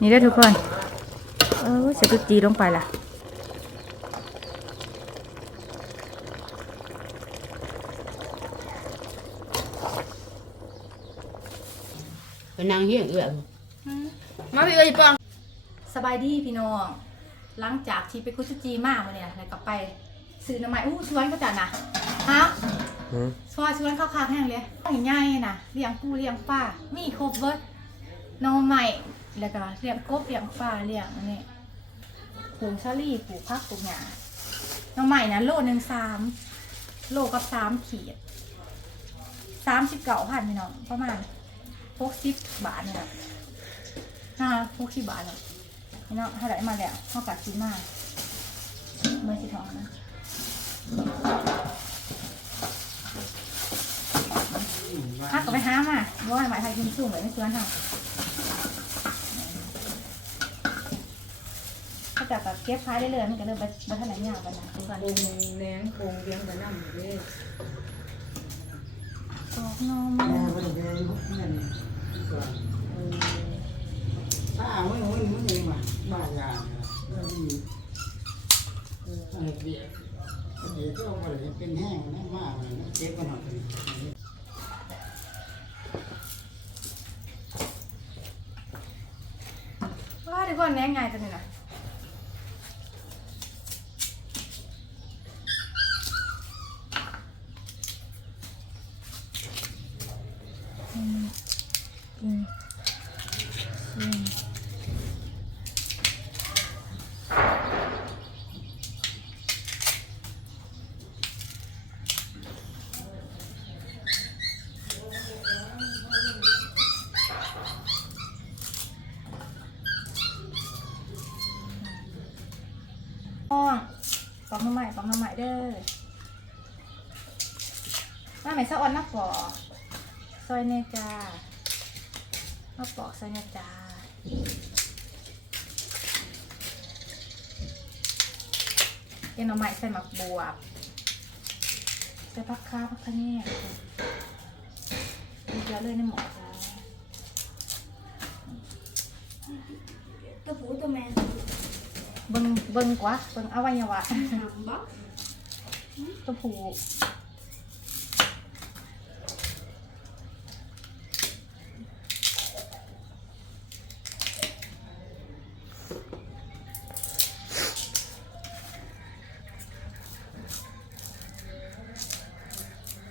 นี่ได้อทุกคน เออใส่ตุ๊จีลงไปล่ะไปนั่งเฮียงเอื้อมมาพี่เอ้ยปองสบายดีพี่น้อง หลังจากที่ไปคุชุจีมากมาเนี่ยแล้วก็ไปซื้อน้ำไม้อู้ชวนก็จัดนะฮะชวนชวนเข้าคาแห้งเลยง่ายๆนะเลี้ยงปูเลี้ยงปลามีครบเบิดหน้องใหม่ แล้วก็เลี้ยงกบเลี้ยงปลาเลี้ยงอันนี้ปลูกซาลี่ปลูกผักปลูกหญ้าน้องใหม่นะโลหนึ่งสามโลกับสามขีดสามสิบเก้าพันพี่น้องประมาณหกสิบบาทเนี่ยห้าหกสิบบาทแล้วพี่น้องถ้าได้มาแล้วเท่ากับซื้อมาเมื่อสิทองนะฮักก็ไปหามาเพราะว่าหมายไทยกินสูงเลยไม่ชวนค่ะถ้า จากแบบเก็บท้ายได้เลยมันก็เริ่มไปไปทางยากกันนะดูกันคงแหนงคงเลี้ยงกับน้ำเด้อตอกนมแม่ก็จะไปยุคนั่นถ้าอ่านไม่รู้มันเองว่ะบ้านยาเราดีอะไรเดียวเดี๋ยวก็ว่าเป็นแห้งนะมากเลยนะเจ็บกันหน่อยว้าทุกคนแน่ไงจังเลยนะอืมอืมอืม ป้องปอกน้ำใหม่ปอกน้ำใหม่เด้อมาไหม่ซะอ่อนนักปอซอยเนจามาปอกซอยเนจาเอ็นเอาใหม่ใส่หมักบวบใส่ผักข้าวผักขะแยงเยอะเลยในหมอจ้าตัวผู้ตัวแม่ เบิ่งเบิ่งกว่าเบิ่งอวัยวะหำบ่ตัวผู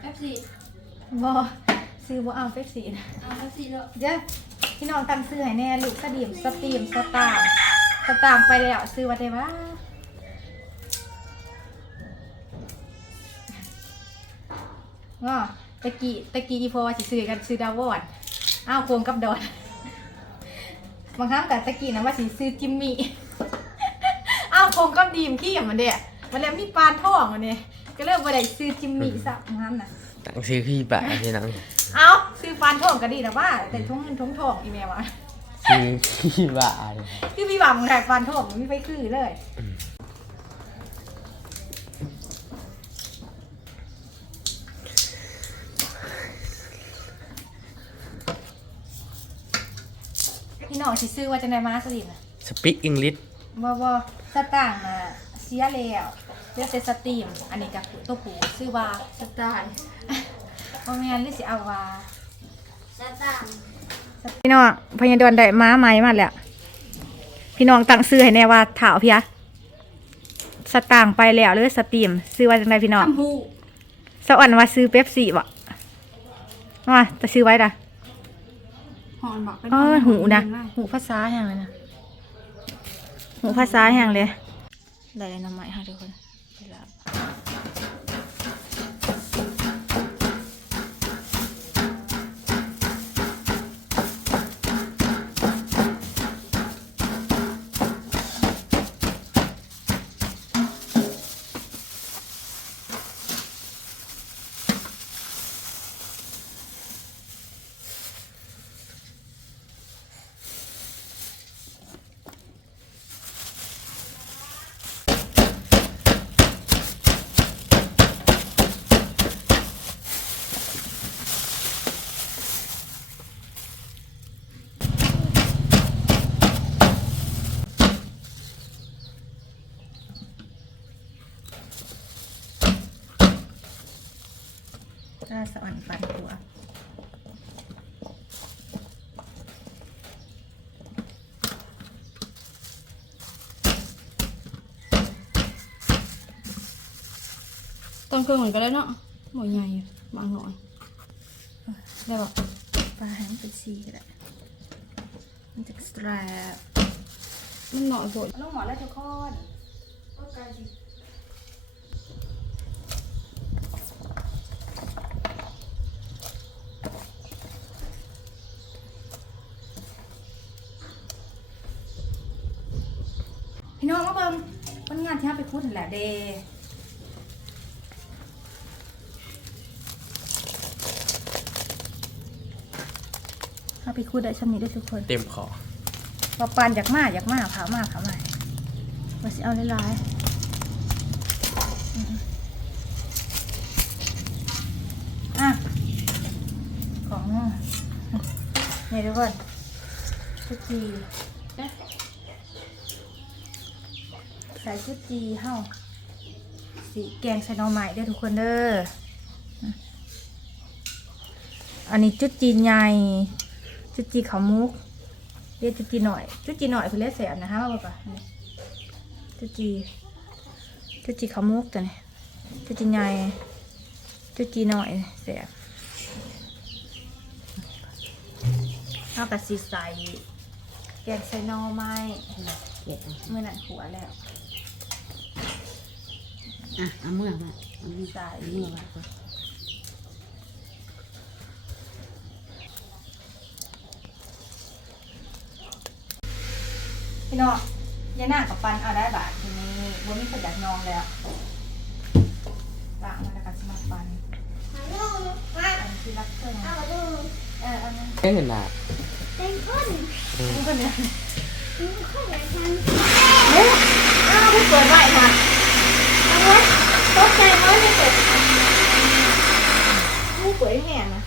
เอฟซีบอซื้อบ่เอาเป๊ปซี่นะเอาเอฟซีแล้วเดี๋ยวพี่น้องตั้งซื้อให้แน่ลูกสดีมสตรีมสตาง ค์สตางค์ไปแล้วซื้อว่าได้ว่าง้อตะกี้ตะกี้อีพอว่าสิซื้อกันซื้อดาวอนอ้าวโคงกับดอนบางครั้งแต่ตะกี้นะว่าสิซื้อจิมมี่อ้าวโคงกับดีมขี้อย่างมันเดียมันแล้วมีปานทองอันนี้ก็เริ่มว่าได้ซื้อจิมมี่สักงั้นน่ะตั้งชื่อพี่บ่าพี่น้องเอาซื้อปานทองก็ดีแต่ว่าแต่ทุ่งเงินทุ่งทองอีเมลวะ ชื่อพี่บ่าเลยคือพี่บังแหกปานทองมันไม่ไปคือเลย พี่น้องสิซื้อว่าจะได้มาสลิมนะสปิกอังกฤษบ่บ่สตางค์มาเสียแล้วเรียกเซสตรีม อันนี้กับตัวผูซื้อว่าสไตล์บ่แม่นหรือสิเอาว่าสไตล์ พี่น้องพญาดอนได้ม้าไม้มาแล้วพี่น้องตั้งซื้อให้แน่ว่าถาวเพียสตางค์ไปแล้วเลยสตรีม ซื้อว่าจังไดพี่น้องทำหูสวรรค์ว่าซื้อเป๊ปซี่บ่ว่าจะซื้อไว้ด่ะหอนบอกเป็นเออหหูอนนะได้หูภาษาแห่งเลยนะหูภาษาแห่งเลยได้เลยน้ำใหม่ค่ะทุกคนไปแล้ว ต้นเครื่องเหมือนกันแล้วเนาะหมดใหญ่บางหน่อยได้บอกปลาแห้งเป็นสีก็ได้มันจะสตราบมันหน่อยโบดลงหมอแล้วทุกคนพี่น้องมาเบิ่งวันงานที่เราไปพูดนั่นแหละเดเรา ไปคุดได้ชำนี้ได้ทุกคนเต็มคอพอปานอยากมากอยากมากผามากผามาว่าสิเอาหลายๆอะของนี่ทุกคนชุดจีใส่ชุดจีเฮ้าสีแกงใส่หน่อไม้เด้อทุกคนเด้ออันนี้จุดจีนใหญ่ จุดจีขาวมุกเรียกจุดจีหน่อย จุดจีหน่อยคือเรียกแสบนะฮะมาบอกก่อนนี่จุดจีจุดจีขาวมุกตัวนี้จุดจีใหญ่จุดจีหน่อยแสบเอากับสีใสแกงใส่หนอไม้เก็บเอาเมื่อนั้นหัวแล้ว อะเอาเมื่อมาเอาเมื่อใส่เอาเมื่อมาก่อน พี่น้องยายหน้ากับปันเอาได้บาททีนี้บัวมีประหยัดนองแล้วล้างมาแล้วก็สมัครปันอันที่รักเครื่องเอออันนั้นเอ้ยน่ะนี่คนเนี้ยอ้าวผู้เปิดไว้ค่ะเอาไว้ตกใจไว้ไม่เปิดผู้เปิดแห่นะ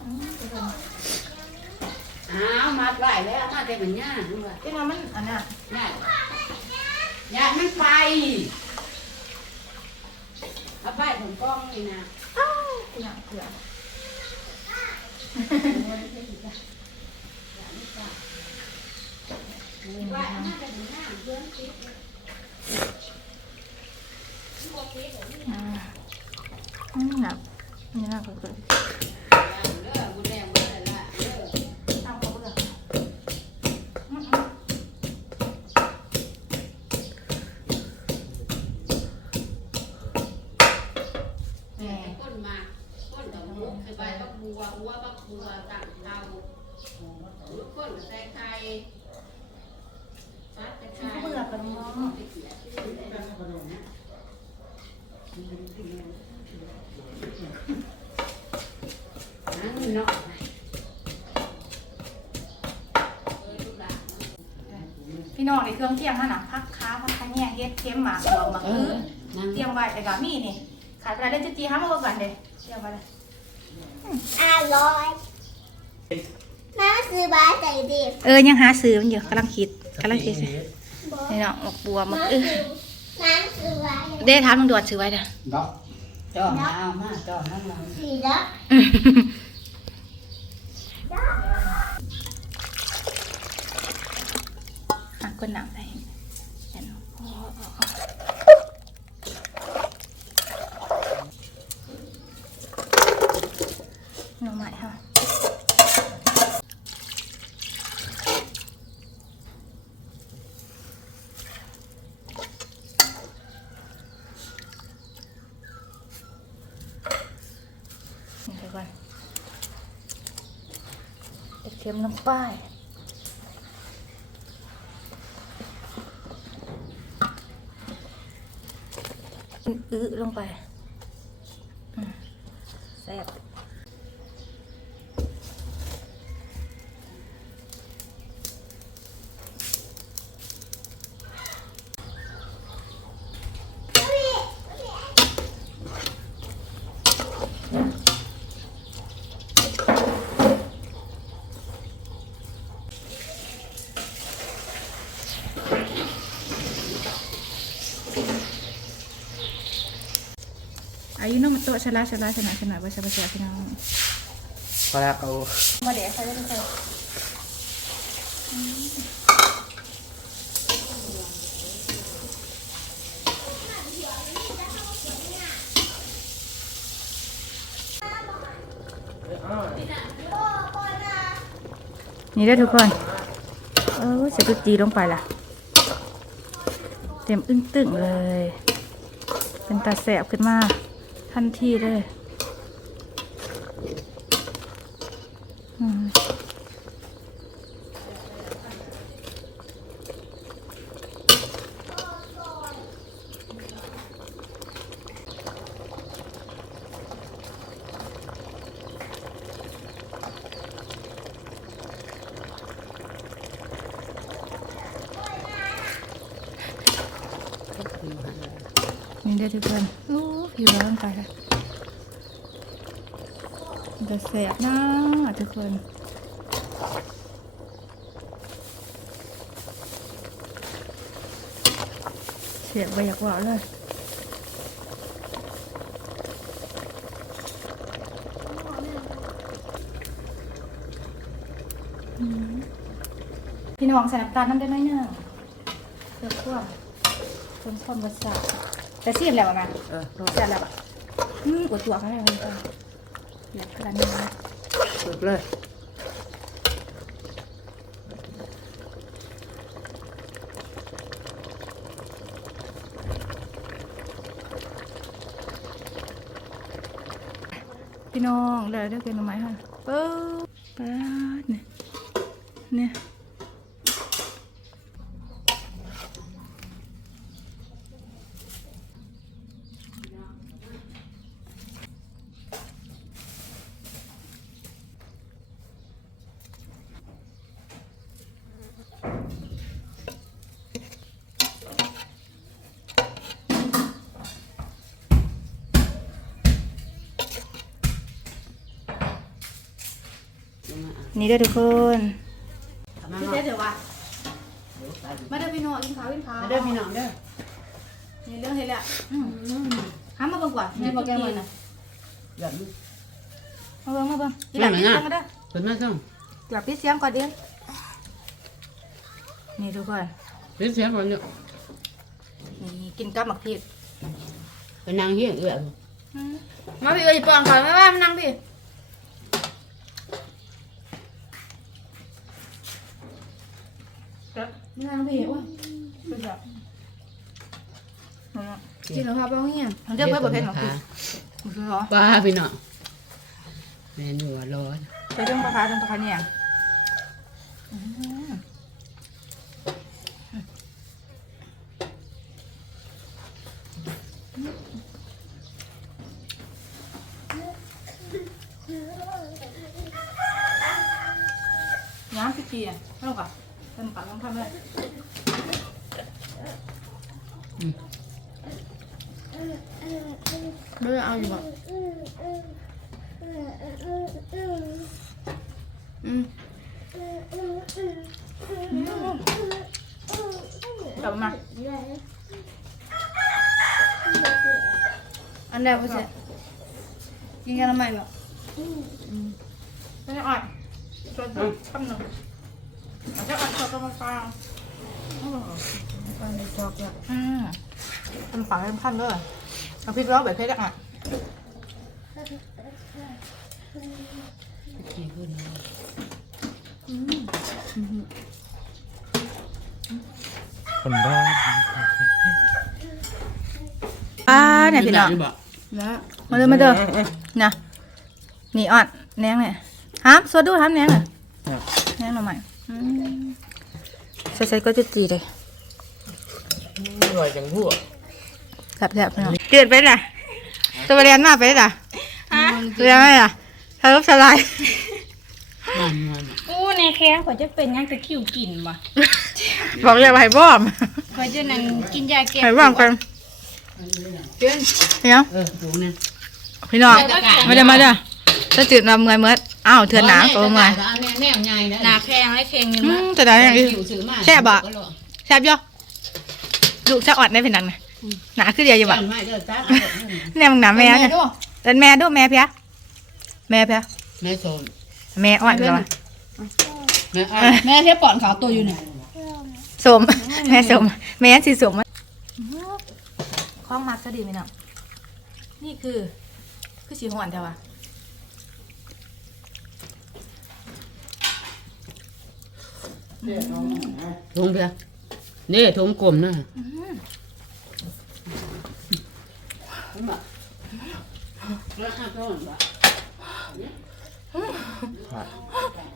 อืมเดี๋ยวก่อน อ้าวมัดไว้แล้ว มาแต่เป็นย่างด้วยเดี๋ยวนะมันอันน่ะย่างย่างมันไปเอาไปผมกล้องนี่นะอ้าวกูอยากเกลือว่ามาแต่เป็นย่างเพื่อนคิดอ่าอืมหนักนี่น่าเกลือ ย่างเด้อบุญแรงเด้อละเด้อ ตามเขาเกลืออืมๆแหม่ ก้นมาก้นกับมุกคือใบบักบัวหัวบักบัวตักเตาลูกก้นใส่ไข่ปัดแต่ไข่ เขาเบื่อกัน เนาะพี่น้องในเครื่องเที่ยงนั่นน่ะพักค้าพักขะแยเฮ็ดเค็มหมากหัวมะเอคืออนั่งเตรียมไว้แต่ก็มีนี่ขายไปได้จะจีห้ามาก่อนเด้เตรียมไว้เลยอร่อยน้าซื้อบาใส่ดิเออยังหาซื้อมันอยู่กำลังคิดกำลังคิด นี่เนาะหมกบัวหมกเออน้าซื้อบาเด้ถามมึงดวดซื้อไว้เด้อ ดอกจ่อมาเอามาจ่อนั่งมาสีละหักคนหนังไปเห็นหน่อไม้ค่ะนี่ไปก่อนเด็ดเค็มลงไปอื้อลงไปแซ่บ โตะชะลาชะลาชนะชนะว่าชะลาชะลาพี่น้องไปอแล้วเอามาเดี๋ยวใส่ได้เลยนี่ได้อทุกคน เออเสร็จตุจีลงไปละเต็มอึ้งตึงเลย เป็นตาแสบขึ้นมา ทันทีเลยอืมนี่ได้อทุกคนโอ้ผิวร่างกายค่ะมันจะแสบนะทุกคนเสียบไปอยากว่าเลยพี่น้องใส่น้ำตาลน้ำได้ไหมเนี่ยเพื่อควบคนความรสา แต่เสียบแล้วนะเออเสียบแล้วอะอืมกดตัวเขาได้เลยจ้ะอยากกระนี้นะเปิดเลยพี่น้องเดี๋ยวเดี๋ยวกินหน่อไม้ค่ะปึ๊บป๊าดเนี่ยเนี่ย นี่เด้อทุกคนพี่เจ๊เดี๋ยวว่ะมาเด้อพี่น้องกินข้าวกินข้าวเด้อพี่น้องเด้อนี่เรื่องเฮ็ดแล้วอืมหามาเบิ่งก่อนนี่บอกแกมันน่ะหยันมาเบิ่งมาเบิ่งอีหลังแม่นี่ไหนเบิ่น่ะงมาเด้อเป็นมาส่งจับพี่เสียงก่อนเดียวนี่ทุกคนเป็นเสียงก่อนเนี่ยนี่กินกับหมักพริกเป็นนางเฮียเอื้ออืมมาพี่เอ้ยปอนขอมาว่ามานั่งพี่ นี่นั่งพี่โอ้ยเป็นแบบกินแล้วครับเอาเงี้ยมันจะเพิ่มประเภทหรอพี่มันคือเหรอป้าพี่น้องแม่นอยู่ร้อนไปเรื่องปลาคาเรื่องปลาคาเนี่ยอืมน้ำพี่เกียร์เท่ากับ เป็นปลาต้องทำเลยเบื่อเอาอยู่บ่อืมกลับมาอันแรกก็จะกินกันทำไมเหรอไม่ได้อ่อนชวนคำหนึ่ง อาจจะอ่อนชวนกรรมการอันนี้ชอบอะอืมเป็นฝาเป็นพันเลยเอาพริกล้อแบบเพชรอะกี่ขึ้นคนบ้าอ่าเนี่ยพี่น้องบอกมาเด้อมาเด้อนะนี่อ่อนแหนงเนี่ยห้ามสวดดูห้ามแหนงอะแหนงหน่อ ใหม่ใส่ใส่ก็จะจีเลยอร่อยจังหัวแซ่บๆพี่น้องเกลียดไปล่ะตัวเรียนมาไปล่ะเรียนไหมล่ะทะลุสลายมันมันอู้ในแข้งข่อยจะเป็นหยังแต่คิวกินบ่บอกอย่าไปให้บ้อมข่อยจะนั่นกินยาแก้ให้บ้อมกันเตือนพี่น้องเออดูนะพี่น้องมาเด้อมาเด้อถ้าจืดมาเมื่อยเมื่อ อ้าวเถื่อนหนาก็เมื่อยแนวแนวใหญ่นะหนาแข้งและแข้งนี่อืมั้มแต่ได้ยังอีกผิวซื้อมาแซ่บอะแซ่บย่อลูกจะอ่อนได้เป็นนังนะหนาคือเดียวอยู่จับ่งไม่เด้อจ้าเนี่ยมึงหนาแม่เนี่ยเป็นแม่ด้วยแม่เพียแม่เพียแม่โซนแม่อ่อนเลยวะแม่อ้อแม่เทียบปอนขาวตัวอยู่เนี่ยสมแม่สมแม่สิสมคล้องมัดก็ดีไหมเนาะนี่คือคือสีหอนแต่ว่า ทงเพียนี่ถุงกลมนะ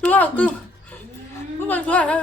รู้ว่าคือทุกคนช่วยให้